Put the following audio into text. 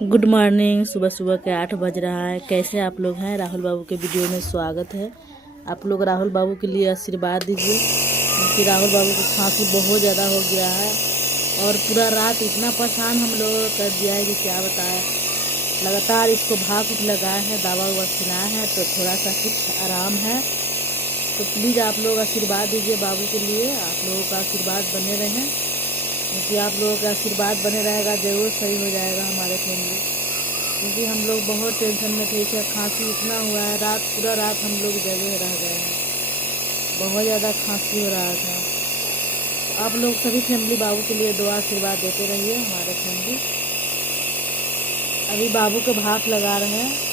Good morning. सुबह सुबह के 8 बज रहा है। कैसे आप लोग हैं? राहुल बाबू के वीडियो में स्वागत है। आप लोग राहुल बाबू के लिए आशीर्वाद दीजिए क्योंकि राहुल बाबू को खांसी बहुत ज़्यादा हो गया है और पूरा रात इतना परेशान हम लोग कर दिया है कि क्या बताएं। लगातार इसको भाप लगाए हैं, दवा उवा खिलाए हैं तो थोड़ा सा कुछ आराम है। तो प्लीज़ आप लोग आशीर्वाद दीजिए बाबू के लिए। आप लोगों का आशीर्वाद बने रहें क्योंकि आप लोगों का आशीर्वाद बने रहेगा, ज़रूर सही हो जाएगा हमारे फैमिली। क्योंकि हम लोग बहुत टेंशन में थे। इसे खांसी इतना हुआ है, पूरा रात हम लोग जगे रह गए हैं। बहुत ज़्यादा खांसी हो रहा था। आप लोग सभी फैमिली बाबू के लिए दुआ आशीर्वाद देते रहिए। हमारे फैमिली अभी बाबू को भाप लगा रहे हैं।